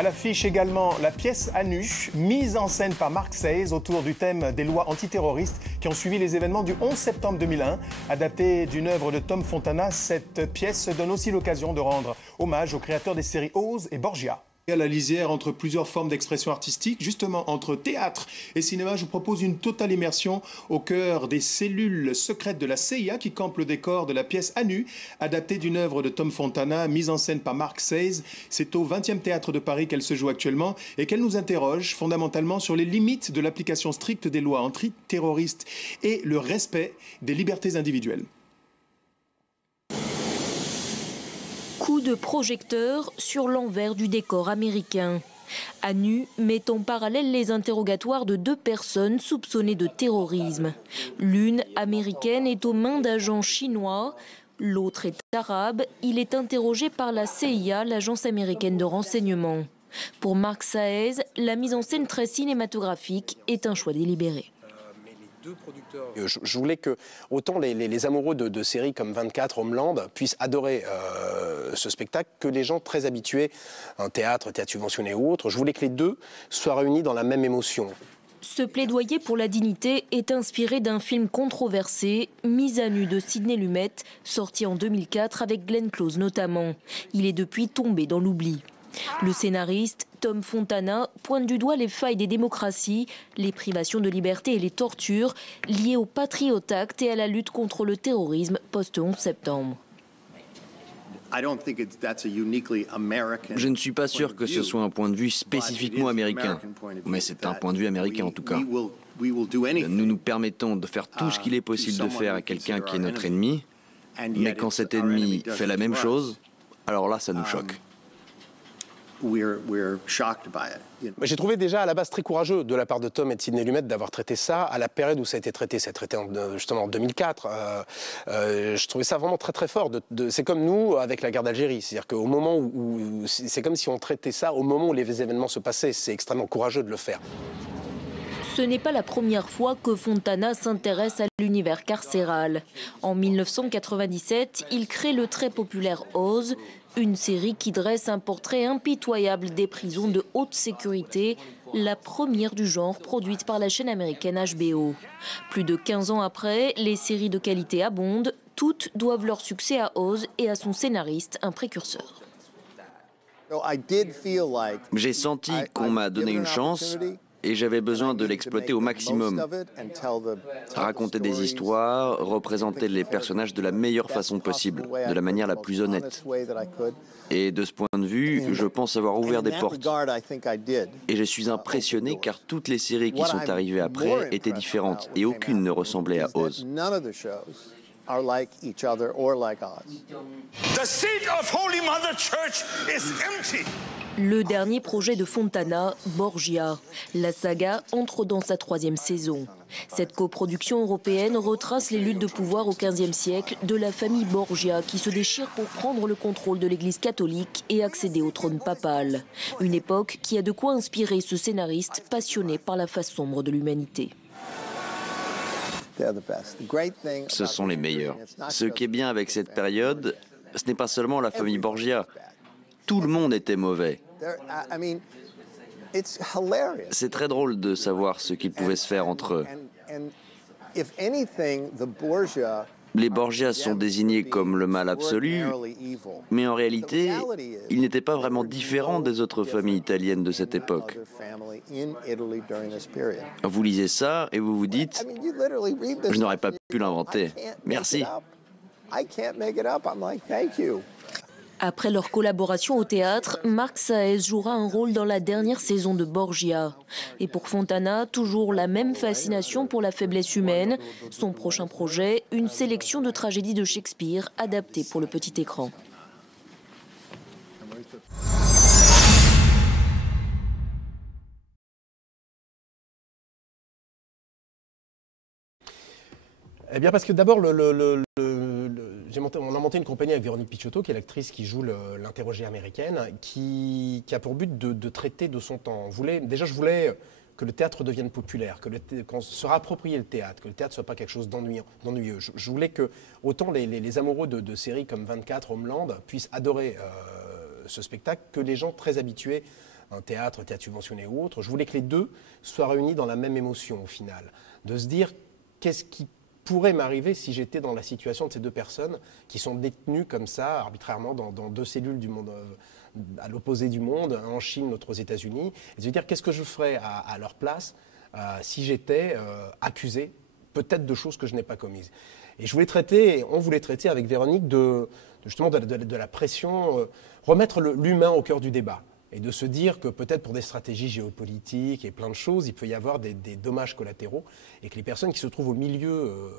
À l'affiche également la pièce à nu, mise en scène par Mark Sayers autour du thème des lois antiterroristes qui ont suivi les événements du 11 septembre 2001. Adaptée d'une œuvre de Tom Fontana, cette pièce donne aussi l'occasion de rendre hommage aux créateurs des séries Oz et Borgia. À la lisière entre plusieurs formes d'expression artistique, justement entre théâtre et cinéma, je vous propose une totale immersion au cœur des cellules secrètes de la CIA qui campent le décor de la pièce à nu, adaptée d'une œuvre de Tom Fontana, mise en scène par Mark Sayers. C'est au 20e Théâtre de Paris qu'elle se joue actuellement et qu'elle nous interroge fondamentalement sur les limites de l'application stricte des lois antiterroristes et le respect des libertés individuelles. Coup de projecteur sur l'envers du décor américain. À nu, met en parallèle les interrogatoires de deux personnes soupçonnées de terrorisme. L'une, américaine, est aux mains d'agents chinois. L'autre est arabe. Il est interrogé par la CIA, l'agence américaine de renseignement. Pour Mark Sayers, la mise en scène très cinématographique est un choix délibéré. Je voulais que autant les amoureux de séries comme 24, Homeland puissent adorer ce spectacle que les gens très habitués à un théâtre subventionné ou autre. Je voulais que les deux soient réunis dans la même émotion. Ce plaidoyer pour la dignité est inspiré d'un film controversé, Mise à nu de Sidney Lumet, sorti en 2004 avec Glenn Close notamment. Il est depuis tombé dans l'oubli. Le scénariste, Tom Fontana, pointe du doigt les failles des démocraties, les privations de liberté et les tortures liées au Patriot Act et à la lutte contre le terrorisme post-11 septembre. Je ne suis pas sûr que ce soit un point de vue spécifiquement américain, mais c'est un point de vue américain en tout cas. Nous nous permettons de faire tout ce qu'il est possible de faire à quelqu'un qui est notre ennemi, mais quand cet ennemi fait la même chose, alors là ça nous choque. J'ai trouvé déjà à la base très courageux de la part de Tom et de Sidney Lumet d'avoir traité ça à la période où ça a été traité. C'est traité justement en 2004. Je trouvais ça vraiment très très fort. C'est comme nous avec la guerre d'Algérie. C'est-à-dire qu'au moment où c'est comme si on traitait ça au moment où les événements se passaient. C'est extrêmement courageux de le faire. Ce n'est pas la première fois que Fontana s'intéresse à l'univers carcéral. En 1997, il crée le très populaire Oz, une série qui dresse un portrait impitoyable des prisons de haute sécurité, la première du genre produite par la chaîne américaine HBO. Plus de 15 ans après, les séries de qualité abondent, toutes doivent leur succès à Oz et à son scénariste, un précurseur. J'ai senti qu'on m'a donné une chance et j'avais besoin de l'exploiter au maximum. Raconter des histoires, représenter les personnages de la meilleure façon possible, de la manière la plus honnête. Et de ce point de vue, je pense avoir ouvert des portes. Et je suis impressionné car toutes les séries qui sont arrivées après étaient différentes et aucune ne ressemblait à Oz. Le dernier projet de Fontana, Borgia. La saga entre dans sa 3e saison. Cette coproduction européenne retrace les luttes de pouvoir au XVe siècle de la famille Borgia qui se déchire pour prendre le contrôle de l'Église catholique et accéder au trône papal. Une époque qui a de quoi inspirer ce scénariste passionné par la face sombre de l'humanité. Ce sont les meilleurs. Ce qui est bien avec cette période, ce n'est pas seulement la famille Borgia. Tout le monde était mauvais. C'est très drôle de savoir ce qu'ils pouvaient se faire entre eux. Les Borgias sont désignés comme le mal absolu, mais en réalité, ils n'étaient pas vraiment différents des autres familles italiennes de cette époque. Vous lisez ça et vous vous dites « Je n'aurais pas pu l'inventer. Merci ». Après leur collaboration au théâtre, Mark Sayers jouera un rôle dans la dernière saison de Borgia. Et pour Fontana, toujours la même fascination pour la faiblesse humaine. Son prochain projet, une sélection de tragédies de Shakespeare adaptées pour le petit écran. Eh bien parce que d'abord, on a monté une compagnie avec Véronique Picciotto, qui est l'actrice qui joue l'interrogée américaine, qui a pour but de traiter de son temps. Je voulais que le théâtre devienne populaire, qu'on se réapproprie le théâtre, que le théâtre ne soit pas quelque chose d'ennuyeux. Je voulais que autant les amoureux de séries comme 24, Homeland puissent adorer ce spectacle que les gens très habitués un théâtre subventionné ou autre. Je voulais que les deux soient réunis dans la même émotion au final, de se dire qu'est-ce qui pourrait m'arriver si j'étais dans la situation de ces deux personnes qui sont détenues comme ça, arbitrairement, dans deux cellules du monde, à l'opposé du monde, un en Chine, l'autre aux États-Unis, et de se dire qu'est-ce que je ferais à leur place si j'étais accusé peut-être de choses que je n'ai pas commises. Et je voulais traiter, on voulait traiter avec Véronique justement de la pression, remettre l'humain au cœur du débat. Et de se dire que peut-être pour des stratégies géopolitiques et plein de choses, il peut y avoir des dommages collatéraux et que les personnes qui se trouvent au milieu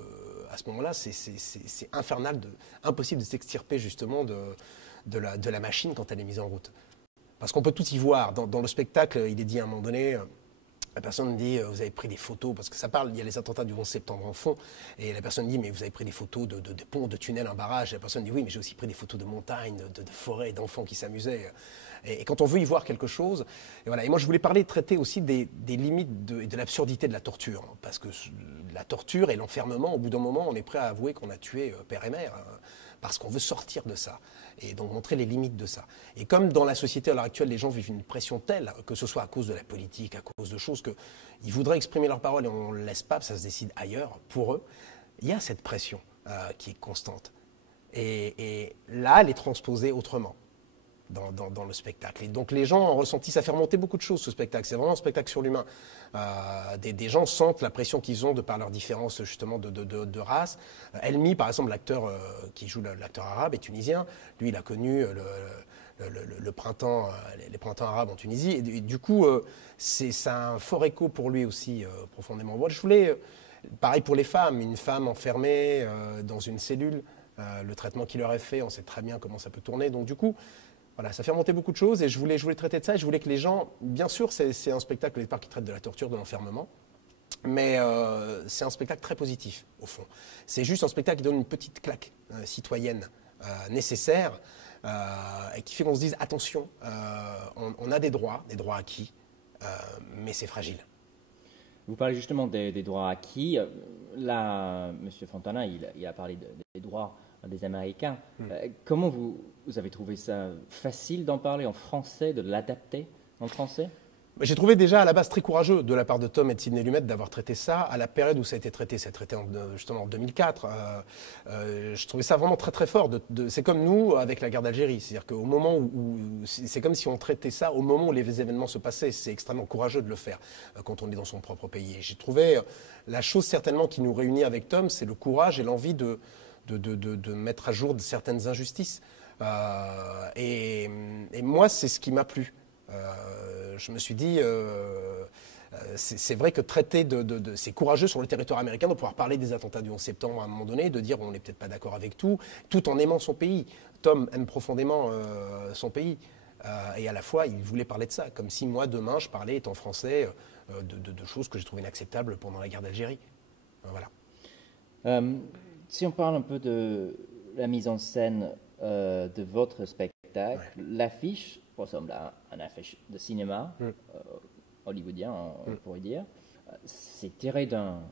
à ce moment-là, c'est infernal, impossible de s'extirper justement de la machine quand elle est mise en route. Parce qu'on peut tout y voir. Dans le spectacle, il est dit à un moment donné, la personne dit, vous avez pris des photos, parce que ça parle, il y a les attentats du 11 septembre en fond, et la personne dit, mais vous avez pris des photos de ponts, de tunnels, un barrage. Et la personne dit, oui, mais j'ai aussi pris des photos de montagnes, de forêts, d'enfants qui s'amusaient. Et quand on veut y voir quelque chose, et voilà. Et moi je voulais traiter aussi des limites et de l'absurdité de la torture, hein, parce que la torture et l'enfermement, au bout d'un moment, on est prêt à avouer qu'on a tué père et mère, hein, parce qu'on veut sortir de ça, et donc montrer les limites de ça. Et comme dans la société à l'heure actuelle, les gens vivent une pression telle, que ce soit à cause de la politique, à cause de choses qu'ils voudraient exprimer leurs paroles et on ne le laisse pas, ça se décide ailleurs, pour eux, il y a cette pression qui est constante. Et là, elle est transposée autrement. Dans le spectacle. Et donc les gens ont ressenti, ça fait remonter beaucoup de choses ce spectacle, c'est vraiment un spectacle sur l'humain. Des gens sentent la pression qu'ils ont de par leur différence justement de race. Elmi, par exemple, l'acteur qui joue l'acteur arabe est tunisien, lui il a connu le printemps, les printemps arabes en Tunisie, et du coup c'est un fort écho pour lui aussi profondément. Moi je voulais, pareil pour les femmes, une femme enfermée dans une cellule, le traitement qu'il leur est fait, on sait très bien comment ça peut tourner, donc du coup voilà, ça fait remonter beaucoup de choses et je voulais traiter de ça et je voulais que les gens, bien sûr c'est un spectacle au départ qui traite de la torture, de l'enfermement, mais c'est un spectacle très positif au fond. C'est juste un spectacle qui donne une petite claque citoyenne nécessaire et qui fait qu'on se dise attention, on a des droits acquis, mais c'est fragile. Vous parlez justement des droits acquis. Là, M. Fontana, il a parlé des droits des Américains. Comment vous avez trouvé ça facile d'en parler en français, de l'adapter en français? J'ai trouvé déjà à la base très courageux de la part de Tom et de Sidney Lumet d'avoir traité ça à la période où ça a été traité. Ça a été traité justement en 2004. Je trouvais ça vraiment très très fort. C'est comme nous avec la guerre d'Algérie. C'est-à-dire qu'au moment où c'est comme si on traitait ça au moment où les événements se passaient. C'est extrêmement courageux de le faire quand on est dans son propre pays. Et j'ai trouvé la chose certainement qui nous réunit avec Tom, c'est le courage et l'envie de mettre à jour de certaines injustices. Et moi, c'est ce qui m'a plu. Je me suis dit, c'est vrai que traiter c'est courageux sur le territoire américain de pouvoir parler des attentats du 11 septembre à un moment donné, de dire on n'est peut-être pas d'accord avec tout en aimant son pays. Tom aime profondément son pays. Et à la fois, il voulait parler de ça, comme si moi, demain, je parlais, étant français, de choses que j'ai trouvées inacceptables pendant la guerre d'Algérie. Voilà. Si on parle un peu de la mise en scène de votre spectacle, l'affiche ressemble à une affiche de cinéma hollywoodien, on pourrait dire. C'est tiré d'un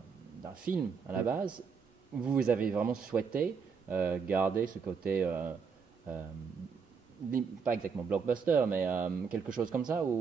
film à la base. Vous avez vraiment souhaité garder ce côté, pas exactement blockbuster, mais quelque chose comme ça ou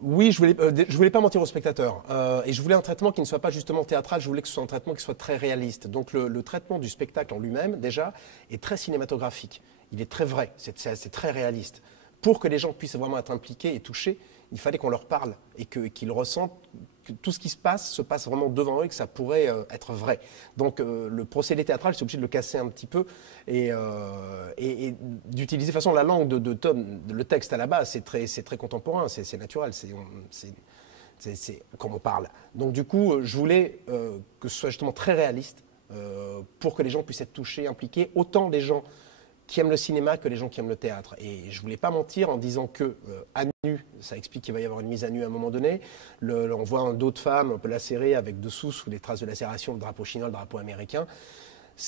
Oui, je voulais pas mentir aux spectateurs. Et je voulais un traitement qui ne soit pas justement théâtral, je voulais que ce soit un traitement qui soit très réaliste. Donc le traitement du spectacle en lui-même, déjà, est très cinématographique. Il est très vrai, c'est très réaliste. Pour que les gens puissent vraiment être impliqués et touchés, il fallait qu'on leur parle et qu'ils ressentent que tout ce qui se passe vraiment devant eux et que ça pourrait être vrai. Donc le procédé théâtral, c'est obligé de le casser un petit peu et d'utiliser de toute façon la langue de Tom, le texte à la base, c'est très contemporain, c'est naturel, c'est comme on parle. Donc du coup, je voulais que ce soit justement très réaliste pour que les gens puissent être touchés, impliqués, autant les gens qui aiment le cinéma que les gens qui aiment le théâtre. Et je ne voulais pas mentir en disant que à nu, ça explique qu'il va y avoir une mise à nu à un moment donné. On voit un dos de femme, on peut la serrer avec dessous, sous les traces de lacération, le drapeau chinois, le drapeau américain.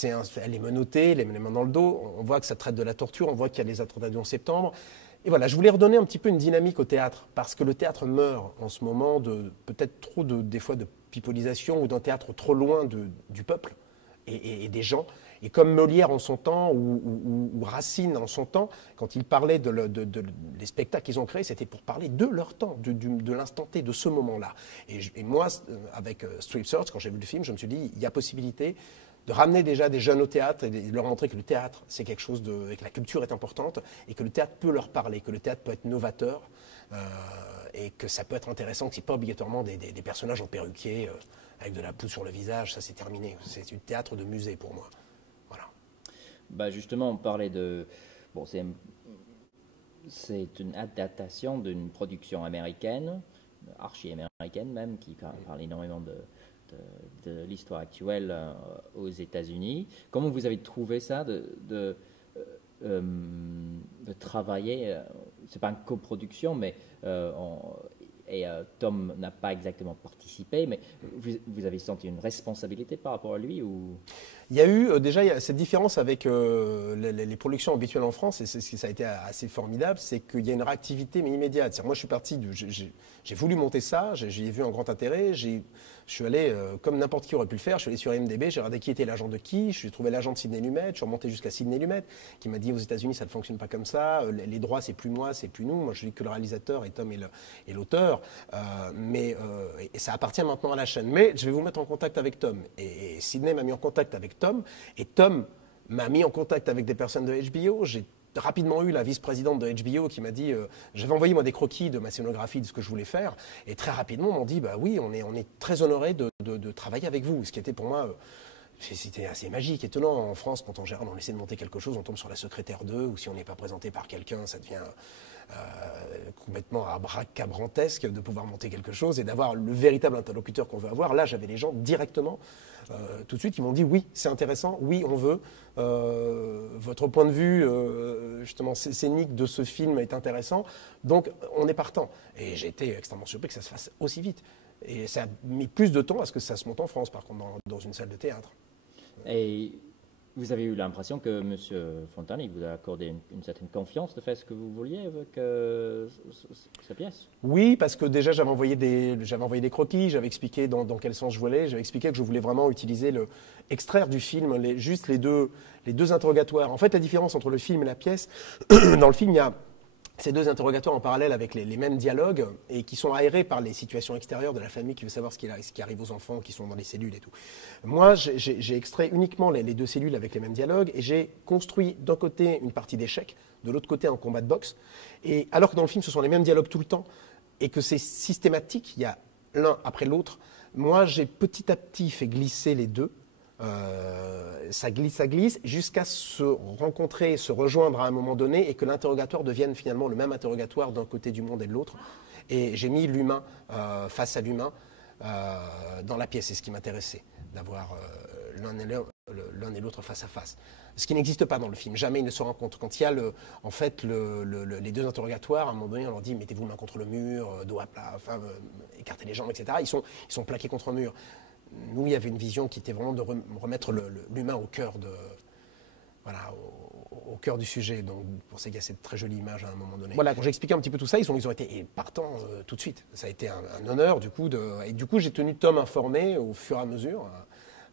Elle est menottée, les mains dans le dos. On voit que ça traite de la torture, on voit qu'il y a les attentats du 11 septembre. Et voilà, je voulais redonner un petit peu une dynamique au théâtre, parce que le théâtre meurt en ce moment de peut-être trop des fois de pipolisation ou d'un théâtre trop loin du peuple et des gens. Et comme Molière en son temps, ou Racine en son temps, quand ils parlaient des spectacles qu'ils ont créés, c'était pour parler de leur temps, de l'instant T, de ce moment-là. Et moi, avec Strip Search, quand j'ai vu le film, je me suis dit, il y a possibilité de ramener déjà des jeunes au théâtre et de leur montrer que le théâtre, c'est quelque chose et que la culture est importante, et que le théâtre peut leur parler, que le théâtre peut être novateur, et que ça peut être intéressant, que ce n'est pas obligatoirement des personnages en perruquier, avec de la poudre sur le visage, ça c'est terminé. C'est du théâtre de musée pour moi. Voilà. Bah justement, on parlait de... Bon, c'est une adaptation d'une production américaine, archi-américaine même, qui parle énormément de l'histoire actuelle aux États-Unis. Comment vous avez trouvé ça de travailler, c'est pas une coproduction, mais Tom n'a pas exactement participé, mais vous avez senti une responsabilité par rapport à lui ou... Il y a eu déjà cette différence avec les productions habituelles en France, et ça a été assez formidable, c'est qu'il y a une réactivité mais immédiate. Moi je suis parti, j'ai voulu monter ça, j'y ai vu un grand intérêt, je suis allé, comme n'importe qui aurait pu le faire, je suis allé sur IMDb, j'ai regardé qui était l'agent de qui, j'ai trouvé l'agent de Sidney Lumet, je suis remonté jusqu'à Sidney Lumet, qui m'a dit aux États-Unis ça ne fonctionne pas comme ça, les droits c'est plus moi, c'est plus nous, moi je dis que le réalisateur et Tom est l'auteur, et ça appartient maintenant à la chaîne. Mais je vais vous mettre en contact avec Tom, et Sidney m'a mis en contact avec Tom, et Tom m'a mis en contact avec des personnes de HBO. J'ai rapidement eu la vice-présidente de HBO qui m'a dit, j'avais envoyé moi des croquis de ma scénographie, de ce que je voulais faire, et très rapidement on m'a dit, bah oui, on est très honoré de travailler avec vous, ce qui était pour moi, c'était assez magique, étonnant. En France, quand on essaie de monter quelque chose, on tombe sur la secrétaire 2, ou si on n'est pas présenté par quelqu'un, ça devient complètement abracadabrantesque de pouvoir monter quelque chose et d'avoir le véritable interlocuteur qu'on veut avoir. Là, j'avais les gens directement, tout de suite, ils m'ont dit oui, c'est intéressant, oui, on veut. Votre point de vue, justement, scénique de ce film est intéressant, donc on est partant. Et j'ai été extrêmement surpris que ça se fasse aussi vite. Et ça a mis plus de temps à ce que ça se monte en France, par contre, dans une salle de théâtre. Et vous avez eu l'impression que M. Fontana, il vous a accordé une certaine confiance de faire ce que vous vouliez avec sa pièce? Oui, parce que déjà j'avais envoyé des croquis, j'avais expliqué dans quel sens je voulais, j'avais expliqué que je voulais vraiment extraire du film juste les deux interrogatoires. En fait, la différence entre le film et la pièce, dans le film, il y a ces deux interrogatoires en parallèle avec les mêmes dialogues et qui sont aérés par les situations extérieures de la famille qui veut savoir ce qui arrive aux enfants qui sont dans les cellules et tout. Moi, j'ai extrait uniquement les deux cellules avec les mêmes dialogues et j'ai construit d'un côté une partie d'échecs, de l'autre côté un combat de boxe. Et alors que dans le film, ce sont les mêmes dialogues tout le temps et que c'est systématique, il y a l'un après l'autre, moi, j'ai petit à petit fait glisser les deux. Ça glisse, jusqu'à se rencontrer, se rejoindre à un moment donné et que l'interrogatoire devienne finalement le même interrogatoire d'un côté du monde et de l'autre. Et j'ai mis l'humain face à l'humain dans la pièce. C'est ce qui m'intéressait, d'avoir l'un et l'autre face à face. Ce qui n'existe pas dans le film. Jamais ils ne se rencontrent. Quand il y a les deux interrogatoires, à un moment donné, on leur dit mettez-vous main contre le mur, dos à plat, écartez les jambes, etc. Ils sont plaqués contre un mur. Nous, il y avait une vision qui était vraiment de remettre l'humain au cœur au cœur du sujet. Donc, pour ça qu'il y a cette très jolie image à un moment donné. Voilà, quand j'ai expliqué un petit peu tout ça, ils ont été partants tout de suite. Ça a été un honneur, du coup. Et du coup, j'ai tenu Tom informé au fur et à mesure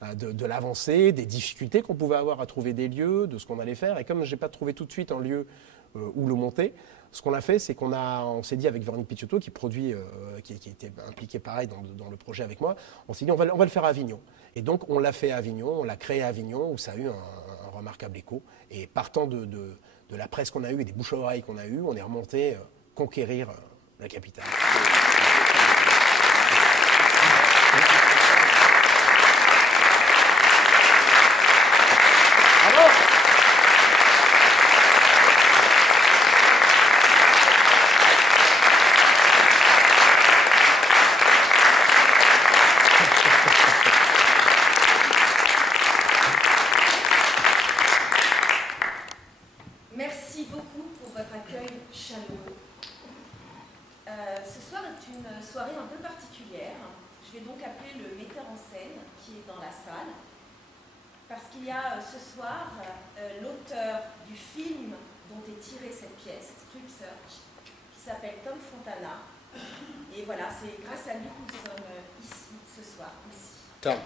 de l'avancée, des difficultés qu'on pouvait avoir à trouver des lieux, de ce qu'on allait faire. Et comme je n'ai pas trouvé tout de suite un lieu où le monter, ce qu'on a fait, c'est on s'est dit avec Véronique Picciotto, qui produit, qui était impliqué pareil dans le projet avec moi, on s'est dit on va le faire à Avignon. Et donc on l'a fait à Avignon, on l'a créé à Avignon, où ça a eu un remarquable écho. Et partant de la presse qu'on a eue et des bouche à oreille qu'on a eues, on est remonté conquérir la capitale. L'auteur du film dont est tirée cette pièce, Strip Search, qui s'appelle Tom Fontana. Et voilà, c'est grâce à lui que nous sommes ici ce soir aussi. Tom.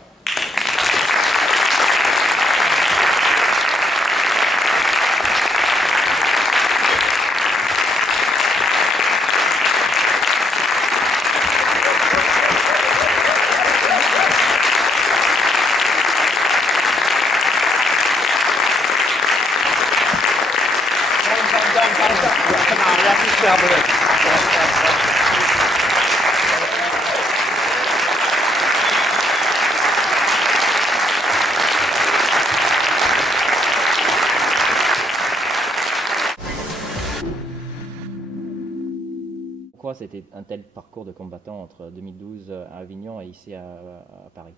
Pourquoi c'était un tel parcours de combattant entre 2012 à Avignon et ici à Paris?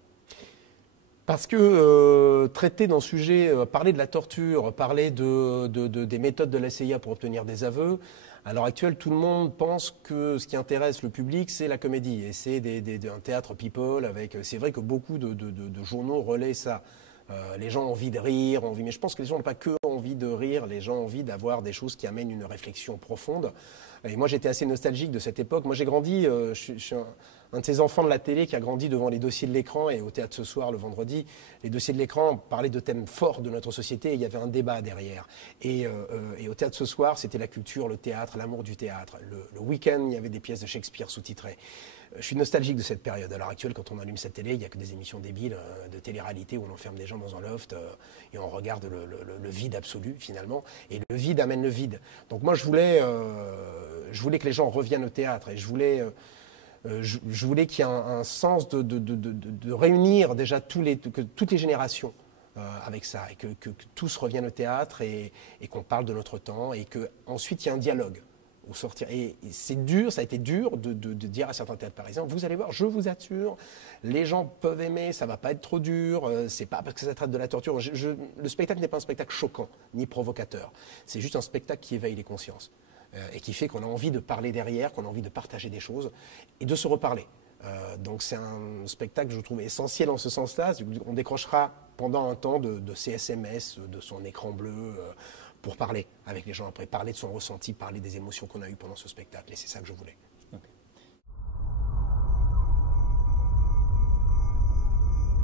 Parce que traiter d'un sujet, parler de la torture, parler des méthodes de la CIA pour obtenir des aveux, à l'heure actuelle, tout le monde pense que ce qui intéresse le public, c'est la comédie. Et c'est un théâtre people avec... C'est vrai que beaucoup de journaux relaient ça. Les gens ont envie de rire, mais je pense que les gens n'ont pas que envie de rire, les gens ont envie d'avoir des choses qui amènent une réflexion profonde. Et moi, j'étais assez nostalgique de cette époque. Moi, j'ai grandi, je suis un de ces enfants de la télé qui a grandi devant les dossiers de l'écran et au théâtre ce soir, le vendredi. Les dossiers de l'écran parlaient de thèmes forts de notre société et il y avait un débat derrière. Et au théâtre ce soir, c'était la culture, le théâtre, l'amour du théâtre. Le week-end, il y avait des pièces de Shakespeare sous-titrées. Je suis nostalgique de cette période. À l'heure actuelle, quand on allume cette télé, il n'y a que des émissions débiles de télé-réalité où on enferme des gens dans un loft et on regarde le vide absolu, finalement. Et le vide amène le vide. Donc moi, je voulais que les gens reviennent au théâtre et je voulais qu'il y ait un sens de réunir déjà toutes les générations avec ça et que tous reviennent au théâtre et qu'on parle de notre temps et qu'ensuite il y ait un dialogue. Sortir. Et c'est dur, ça a été dur de dire à certains théâtres parisiens, vous allez voir, je vous assure, les gens peuvent aimer, ça va pas être trop dur, c'est pas parce que ça traite de la torture. Le spectacle n'est pas un spectacle choquant, ni provocateur. C'est juste un spectacle qui éveille les consciences et qui fait qu'on a envie de parler derrière, qu'on a envie de partager des choses et de se reparler. Donc c'est un spectacle que je trouve essentiel en ce sens-là. On décrochera pendant un temps de ses SMS, de son écran bleu, pour parler avec les gens après, parler de son ressenti, parler des émotions qu'on a eues pendant ce spectacle. Et c'est ça que je voulais. Okay.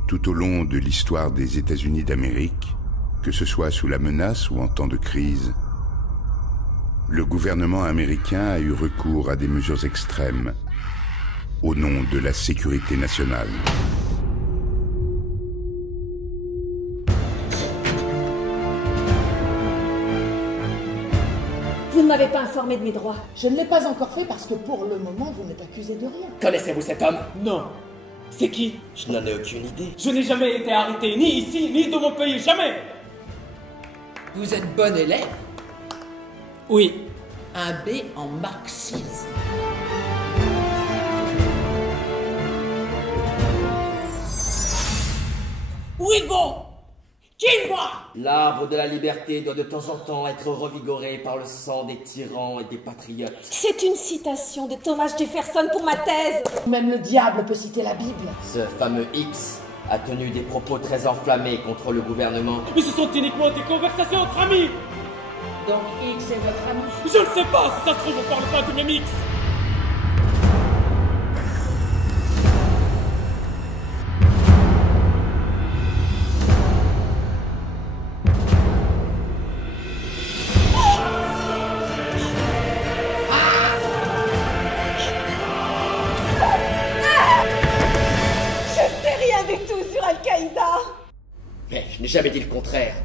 Tout au long de l'histoire des États-Unis d'Amérique, que ce soit sous la menace ou en temps de crise, le gouvernement américain a eu recours à des mesures extrêmes au nom de la sécurité nationale. Vous ne m'avez pas informé de mes droits. Je ne l'ai pas encore fait parce que pour le moment, vous n'êtes accusé de rien. Connaissez-vous cet homme? Non. C'est qui? Je n'en ai aucune idée. Je n'ai jamais été arrêté, ni ici, ni dans mon pays, jamais. Vous êtes bon élève? Oui. Un B en marxisme. Où ils vont? Qui voit? L'arbre de la liberté doit de temps en temps être revigoré par le sang des tyrans et des patriotes. C'est une citation de Thomas Jefferson pour ma thèse. Même le diable peut citer la Bible. Ce fameux X a tenu des propos très enflammés contre le gouvernement. Mais ce sont uniquement des conversations entre amis. Donc X est votre ami? Je ne sais pas, si ça se trouve on parle pas du même X. Je ne sais rien du tout sur Al-Qaïda. Mais je n'ai jamais dit le contraire.